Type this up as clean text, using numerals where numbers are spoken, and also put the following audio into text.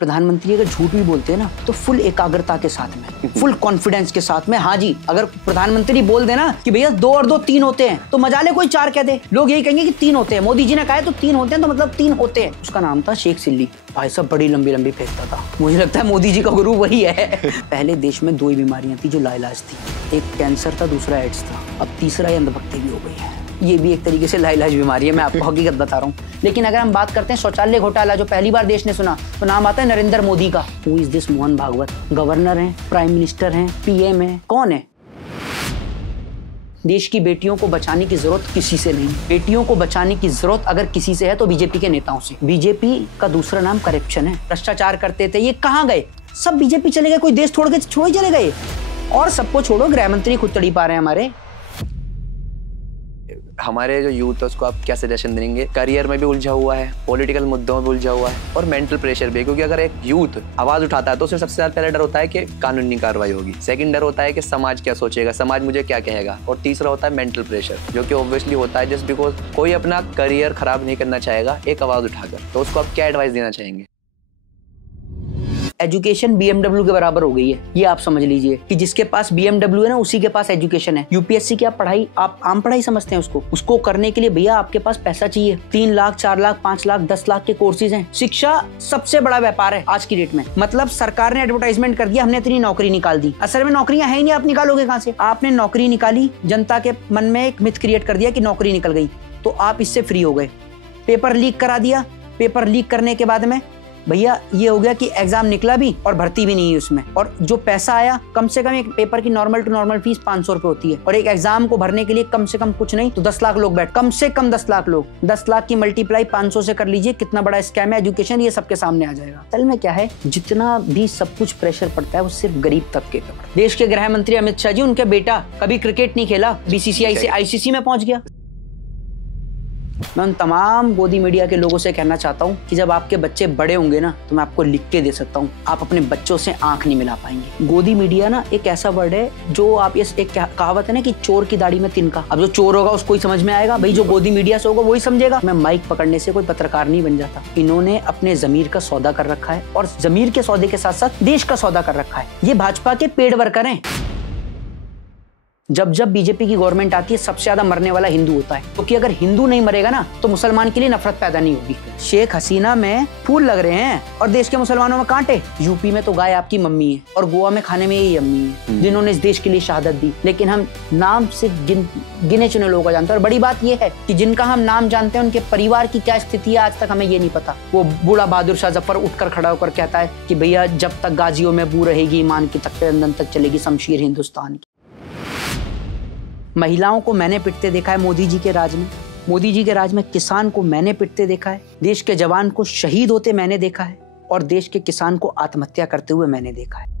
प्रधानमंत्री अगर झूठ भी बोलते हैं ना तो फुल एकाग्रता के साथ में, फुल कॉन्फिडेंस के साथ में। हाँ जी, अगर प्रधानमंत्री बोल देना कि भैया 2 और 2 3 होते हैं तो मजा ले कोई 4 कह दे, लोग यही कहेंगे कि 3 होते हैं। मोदी जी ने कहा है तो 3 होते हैं तो मतलब 3 होते हैं। उसका नाम था शेख चिल्ली। भाई साहब बड़ी लंबी लंबी फेंकता था। मुझे लगता है मोदी जी का गुरु वही है। पहले देश में 2 ही बीमारियां थी जो लाइलाज थी, एक कैंसर था, दूसरा एड्स था। अब तीसरा ये अंधभक्ति भी हो गई है। ये भी एक तरीके से लाइलाज बीमारी है, मैं आपको हकीकत बता रहा हूँ। लेकिन अगर हम बात करते हैं शौचालय घोटाला जो पहली बार देश ने सुना तो नाम आता है नरेंद्र मोदी का। Who is this Mohan Bhagwat? Governor हैं, प्राइम मिनिस्टर हैं, पीएम हैं, कौन है? देश की बेटियों को बचाने की जरूरत किसी से नहीं। बेटियों को बचाने की जरूरत अगर किसी से है तो बीजेपी के नेताओं से। बीजेपी का दूसरा नाम करप्शन है। भ्रष्टाचार करते थे, ये कहाँ गए? सब बीजेपी चले गए। कोई देश छोड़ ही चले गए। और सबको छोड़ो, गृह मंत्री खुद तड़ी पा रहे हैं। हमारे जो यूथ है उसको आप क्या सजेशन देंगे? करियर में भी उलझा हुआ है, पॉलिटिकल मुद्दों में भी उलझा हुआ है और मेंटल प्रेशर भी, क्योंकि अगर एक यूथ आवाज उठाता है तो उसे सबसे ज्यादा पहला डर होता है कि कानूनी कार्रवाई होगी, सेकंड डर होता है कि समाज क्या सोचेगा, समाज मुझे क्या कहेगा, और तीसरा होता है मेंटल प्रेशर, जो कि ऑब्वियसली होता है जस्ट बिकॉज कोई अपना करियर खराब नहीं करना चाहेगा एक आवाज उठाकर। तो उसको आप क्या एडवाइस देना चाहेंगे? एजुकेशन BMW के बराबर हो गई है, ये आप समझ लीजिए कि जिसके पास BMW है ना उसी के पास एजुकेशन है। यूपीएससी की आप पढ़ाई, आप आम पढ़ाई समझते हैं उसको करने के लिए भैया आपके पास पैसा चाहिए। 3 लाख 4 लाख 5 लाख 10 लाख के कोर्सेज हैं। शिक्षा सबसे बड़ा व्यापार है आज की डेट में। मतलब सरकार ने एडवर्टाइजमेंट कर दिया, हमने इतनी नौकरी निकाल दी। असल में नौकरियां है ही नहीं, आप निकालोगे कहां से? आपने नौकरी निकाली, जनता के मन में एक मिथ क्रिएट कर दिया कि नौकरी निकल गई तो आप इससे फ्री हो गए। पेपर लीक करा दिया, पेपर लीक करने के बाद में भैया ये हो गया कि एग्जाम निकला भी और भर्ती भी नहीं है उसमें। और जो पैसा आया, कम से कम एक पेपर की नॉर्मल टू नॉर्मल फीस 500 रुपए होती है और एक एग्जाम को भरने के लिए कम से कम कुछ नहीं तो 10 लाख लोग बैठ, कम से कम 10 लाख लोग। 10 लाख की मल्टीप्लाई 500 से कर लीजिए, कितना बड़ा स्कैम है एजुकेशन, ये सबके सामने आ जाएगा। असल में क्या है, जितना भी सब कुछ प्रेशर पड़ता है वो सिर्फ गरीब तबके पे पड़ता है। देश के गृह मंत्री अमित शाह जी, उनके बेटा कभी क्रिकेट नहीं खेला, BCCI से ICC में पहुंच गया। मैं उन तमाम गोदी मीडिया के लोगों से कहना चाहता हूँ कि जब आपके बच्चे बड़े होंगे ना तो मैं आपको लिख के दे सकता हूँ, आप अपने बच्चों से आंख नहीं मिला पाएंगे। गोदी मीडिया ना एक ऐसा वर्ड है जो आप, ये एक कहावत है ना कि चोर की दाढ़ी में तिनका। अब जो चोर होगा उसको ही समझ में आएगा, भाई जो गोदी मीडिया से होगा वही समझेगा। मैं माइक पकड़ने से कोई पत्रकार नहीं बन जाता। इन्होंने अपने जमीर का सौदा कर रखा है और जमीर के सौदे के साथ साथ देश का सौदा कर रखा है। ये भाजपा के पेड वर्कर हैं। जब बीजेपी की गवर्नमेंट आती है सबसे ज्यादा मरने वाला हिंदू होता है, क्योंकि अगर हिंदू नहीं मरेगा ना तो मुसलमान के लिए नफरत पैदा नहीं होगी। शेख हसीना में फूल लग रहे हैं और देश के मुसलमानों में कांटे। यूपी में तो गाय आपकी मम्मी है और गोवा में खाने में यही अम्मी है जिन्होंने इस देश के लिए शहादत दी। लेकिन हम नाम से गिने चुने लोगों को जानते हैं। और बड़ी बात यह है कि जिनका हम नाम जानते हैं उनके परिवार की क्या स्थिति है आज तक हमें ये नहीं पता। वो बूढ़ा बहादुर शाह जफर उठकर खड़ा होकर कहता है कि भैया जब तक गाजियों में बू रहेगी, ईमान की तख्ते अंदर तक चलेगी शमशीर हिंदुस्तान की। महिलाओं को मैंने पिटते देखा है मोदी जी के राज में। मोदी जी के राज में किसान को मैंने पिटते देखा है, देश के जवान को शहीद होते मैंने देखा है और देश के किसान को आत्महत्या करते हुए मैंने देखा है।